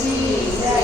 ชีได้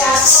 નજર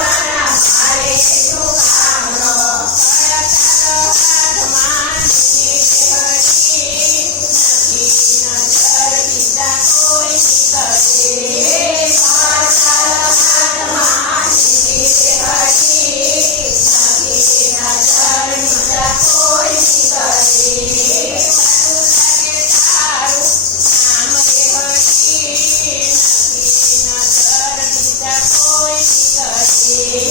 Yeah.